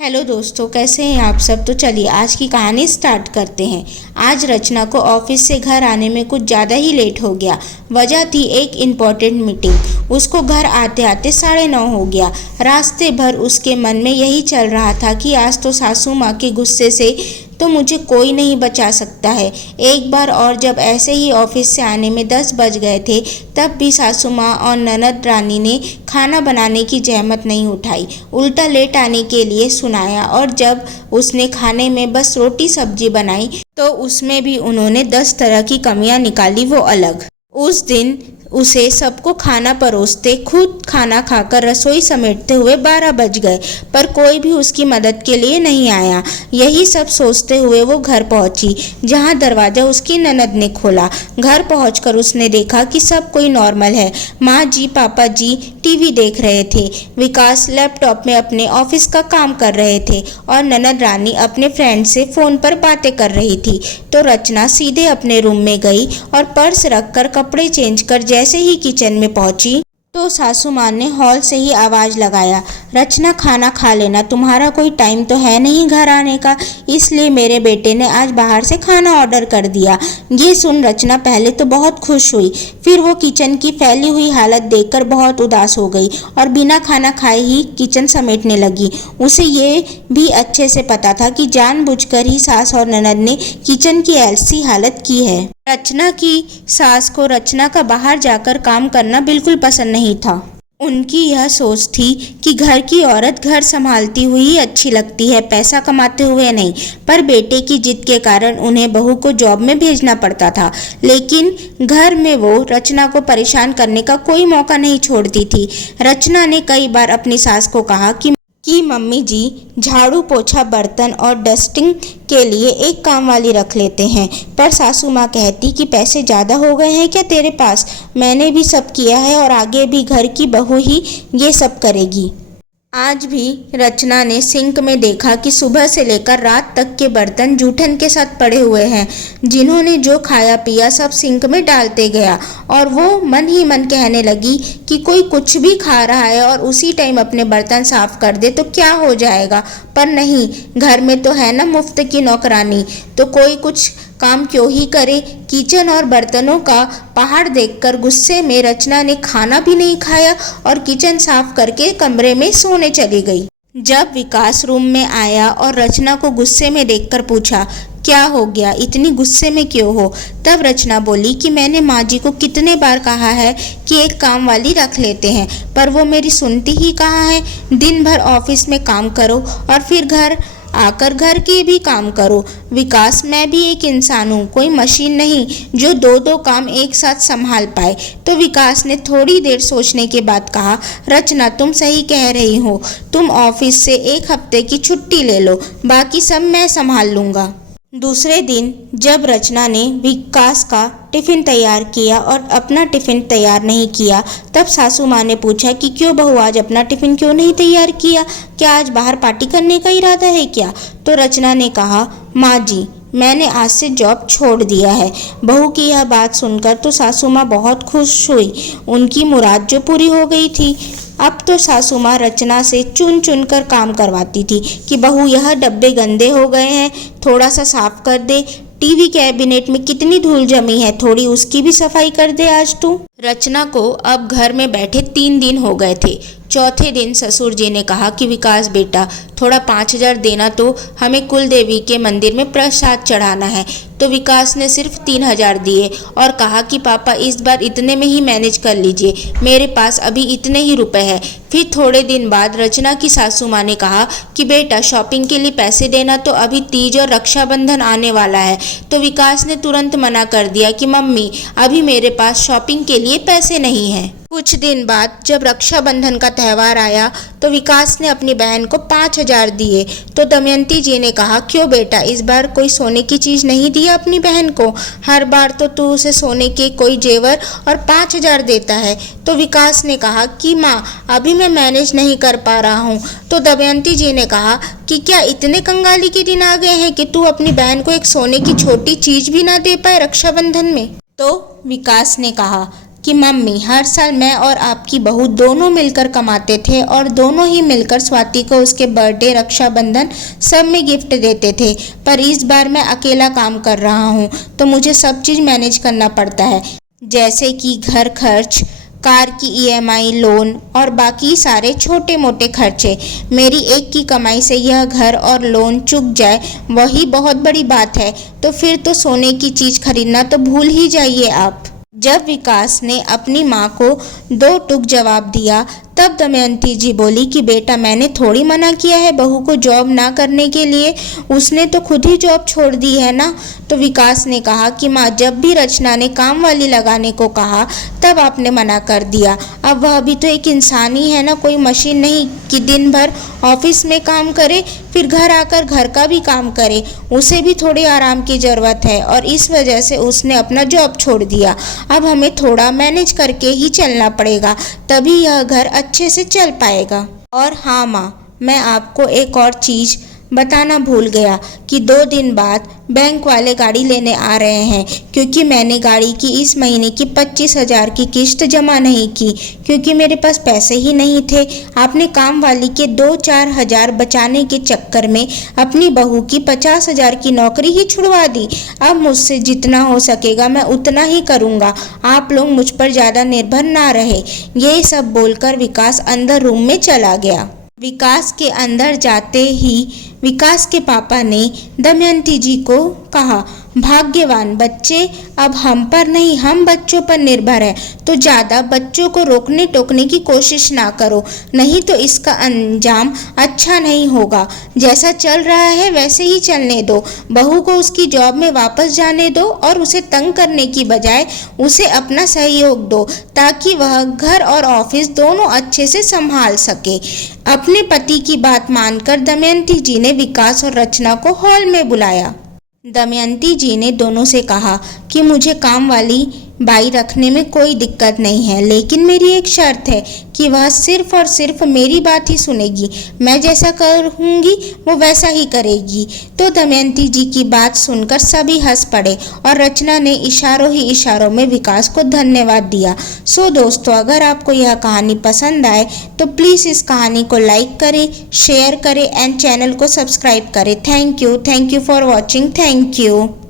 Hello दोस्तों, कैसे हैं आप सब। तो चलिए आज की कहानी स्टार्ट करते हैं। आज रचना को ऑफिस से घर आने में कुछ ज़्यादा ही लेट हो गया। वजह थी एक इम्पॉर्टेंट मीटिंग। उसको घर आते आते 9:30 हो गया। रास्ते भर उसके मन में यही चल रहा था कि आज तो सासू माँ के गुस्से से तो मुझे कोई नहीं बचा सकता है। एक बार और जब ऐसे ही ऑफिस से आने में 10 बज गए थे, तब भी सासू माँ और ननद रानी ने खाना बनाने की जहमत नहीं उठाई, उल्टा लेट आने के लिए सुनाया। और जब उसने खाने में बस रोटी सब्जी बनाई तो उसमें भी उन्होंने 10 तरह की कमियां निकाली, वो अलग। उस दिन उसे सबको खाना परोसते, खुद खाना खाकर रसोई समेटते हुए 12 बज गए, पर कोई भी उसकी मदद के लिए नहीं आया। यही सब सोचते हुए वो घर पहुंची, जहां दरवाज़ा उसकी ननद ने खोला। घर पहुंचकर उसने देखा कि सब कोई नॉर्मल है। माँ जी, पापा जी टीवी देख रहे थे, विकास लैपटॉप में अपने ऑफिस का काम कर रहे थे और ननद रानी अपने फ्रेंड से फ़ोन पर बातें कर रही थी। तो रचना सीधे अपने रूम में गई और पर्स रखकर कपड़े चेंज कर जैसे ही किचन में पहुंची तो सासू माँ ने हॉल से ही आवाज़ लगाया, रचना खाना खा लेना, तुम्हारा कोई टाइम तो है नहीं घर आने का, इसलिए मेरे बेटे ने आज बाहर से खाना ऑर्डर कर दिया। ये सुन रचना पहले तो बहुत खुश हुई, फिर वो किचन की फैली हुई हालत देखकर बहुत उदास हो गई और बिना खाना खाए ही किचन समेटने लगी। उसे ये भी अच्छे से पता था कि जानबूझकर ही सास और ननद ने किचन की ऐसी हालत की है। रचना की सास को रचना का बाहर जाकर काम करना बिल्कुल पसंद नहीं था। उनकी यह सोच थी कि घर की औरत घर संभालती हुई ही अच्छी लगती है, पैसा कमाते हुए नहीं। पर बेटे की जिद के कारण उन्हें बहू को जॉब में भेजना पड़ता था, लेकिन घर में वो रचना को परेशान करने का कोई मौका नहीं छोड़ती थी। रचना ने कई बार अपनी सास को कहा कि मम्मी जी, झाड़ू पोछा बर्तन और डस्टिंग के लिए एक काम वाली रख लेते हैं। पर सासू माँ कहती कि पैसे ज़्यादा हो गए हैं क्या तेरे पास, मैंने भी सब किया है और आगे भी घर की बहू ही ये सब करेगी। आज भी रचना ने सिंक में देखा कि सुबह से लेकर रात तक के बर्तन जूठन के साथ पड़े हुए हैं। जिन्होंने जो खाया पिया सब सिंक में डालते गया और वो मन ही मन कहने लगी कि कोई कुछ भी खा रहा है और उसी टाइम अपने बर्तन साफ कर दे तो क्या हो जाएगा। पर नहीं, घर में तो है ना मुफ्त की नौकरानी, तो कोई कुछ काम क्यों ही करे। किचन और बर्तनों का पहाड़ देखकर गुस्से में रचना ने खाना भी नहीं खाया और किचन साफ करके कमरे में सोने चली गई। जब विकास रूम में आया और रचना को गुस्से में देखकर पूछा, क्या हो गया, इतनी गुस्से में क्यों हो, तब रचना बोली कि मैंने माँ जी को कितने बार कहा है कि एक काम वाली रख लेते हैं, पर वो मेरी सुनती ही कहाँ है। दिन भर ऑफिस में काम करो और फिर घर आकर घर के भी काम करो। विकास, मैं भी एक इंसान हूँ, कोई मशीन नहीं जो दो काम एक साथ संभाल पाए। तो विकास ने थोड़ी देर सोचने के बाद कहा, रचना तुम सही कह रही हो, तुम ऑफिस से एक हफ्ते की छुट्टी ले लो, बाकी सब मैं संभाल लूँगा। दूसरे दिन जब रचना ने विकास का टिफ़िन तैयार किया और अपना टिफ़िन तैयार नहीं किया, तब सासू माँ ने पूछा कि क्यों बहू, आज अपना टिफ़िन क्यों नहीं तैयार किया, क्या आज बाहर पार्टी करने का इरादा है क्या। तो रचना ने कहा, माँ जी, मैंने आज से जॉब छोड़ दिया है। बहू की यह बात सुनकर तो सासू माँ बहुत खुश हुई, उनकी मुराद जो पूरी हो गई थी। अब तो सासू माँ रचना से चुन चुन कर काम करवाती थी कि बहू, यह डब्बे गंदे हो गए हैं, थोड़ा सा साफ कर दे, टीवी कैबिनेट में कितनी धूल जमी है, थोड़ी उसकी भी सफाई कर दे आज तू। रचना को अब घर में बैठे 3 दिन हो गए थे। चौथे दिन ससुर जी ने कहा कि विकास बेटा, थोड़ा 5,000 देना, तो हमें कुल देवी के मंदिर में प्रसाद चढ़ाना है। तो विकास ने सिर्फ 3,000 दिए और कहा कि पापा इस बार इतने में ही मैनेज कर लीजिए, मेरे पास अभी इतने ही रुपए हैं। फिर थोड़े दिन बाद रचना की सासू माँ ने कहा कि बेटा, शॉपिंग के लिए पैसे देना, तो अभी तीज और रक्षाबंधन आने वाला है। तो विकास ने तुरंत मना कर दिया कि मम्मी, अभी मेरे पास शॉपिंग के लिए पैसे नहीं हैं। कुछ दिन बाद जब रक्षाबंधन का त्यौहार आया तो विकास ने अपनी बहन को 5,000 दिए। तो दमयंती जी ने कहा, क्यों बेटा, इस बार कोई सोने की चीज़ नहीं दिया अपनी बहन को, हर बार तो तू उसे सोने के कोई जेवर और 5,000 देता है। तो विकास ने कहा कि माँ, अभी मैं मैनेज नहीं कर पा रहा हूँ। तो दमयंती जी ने कहा कि क्या इतने कंगाली के दिन आ गए हैं कि तू अपनी बहन को एक सोने की छोटी चीज़ भी ना दे पाए रक्षाबंधन में। तो विकास ने कहा, कि मम्मी, हर साल मैं और आपकी बहू दोनों मिलकर कमाते थे और दोनों ही मिलकर स्वाति को उसके बर्थडे, रक्षाबंधन सब में गिफ्ट देते थे, पर इस बार मैं अकेला काम कर रहा हूँ तो मुझे सब चीज़ मैनेज करना पड़ता है, जैसे कि घर खर्च, कार की ईएमआई, लोन और बाकी सारे छोटे मोटे खर्चे। मेरी एक की कमाई से यह घर और लोन चुक जाए वही बहुत बड़ी बात है, तो फिर तो सोने की चीज़ खरीदना तो भूल ही जाइए आप। जब विकास ने अपनी माँ को दो टूक जवाब दिया तब दमयंती जी बोली कि बेटा, मैंने थोड़ी मना किया है बहू को जॉब ना करने के लिए, उसने तो खुद ही जॉब छोड़ दी है ना। तो विकास ने कहा कि माँ, जब भी रचना ने काम वाली लगाने को कहा तब आपने मना कर दिया। अब वह भी तो एक इंसान ही है ना, कोई मशीन नहीं कि दिन भर ऑफिस में काम करे फिर घर आकर घर का भी काम करे। उसे भी थोड़ी आराम की ज़रूरत है और इस वजह से उसने अपना जॉब छोड़ दिया। अब हमें थोड़ा मैनेज करके ही चलना पड़ेगा, तभी यह घर अच्छे से चल पाएगा। और हाँ माँ, मैं आपको एक और चीज़ बताना भूल गया कि 2 दिन बाद बैंक वाले गाड़ी लेने आ रहे हैं, क्योंकि मैंने गाड़ी की इस महीने की 25,000 की किस्त जमा नहीं की, क्योंकि मेरे पास पैसे ही नहीं थे। आपने काम वाली के 2-4 हज़ार बचाने के चक्कर में अपनी बहू की 50,000 की नौकरी ही छुड़वा दी। अब मुझसे जितना हो सकेगा मैं उतना ही करूँगा, आप लोग मुझ पर ज़्यादा निर्भर ना रहे। ये सब बोलकर विकास अंदर रूम में चला गया। विकास के अंदर जाते ही विकास के पापा ने दमयंती जी को कहा, भाग्यवान बच्चे, अब हम पर नहीं हम बच्चों पर निर्भर है, तो ज़्यादा बच्चों को रोकने टोकने की कोशिश ना करो, नहीं तो इसका अंजाम अच्छा नहीं होगा। जैसा चल रहा है वैसे ही चलने दो। बहू को उसकी जॉब में वापस जाने दो और उसे तंग करने की बजाय उसे अपना सहयोग दो, ताकि वह घर और ऑफिस दोनों अच्छे से संभाल सके। अपने पति की बात मानकर दमयंती जी ने विकास और रचना को हॉल में बुलाया। दमयंती जी ने दोनों से कहा कि मुझे काम वाली बाई रखने में कोई दिक्कत नहीं है, लेकिन मेरी एक शर्त है कि वह सिर्फ और सिर्फ मेरी बात ही सुनेगी, मैं जैसा कहूँगी वो वैसा ही करेगी। तो दमयंती जी की बात सुनकर सभी हंस पड़े और रचना ने इशारों ही इशारों में विकास को धन्यवाद दिया। सो दोस्तों, अगर आपको यह कहानी पसंद आए तो प्लीज़ इस कहानी को लाइक करें, शेयर करें एंड चैनल को सब्सक्राइब करें। Thank you for watching. Thank you.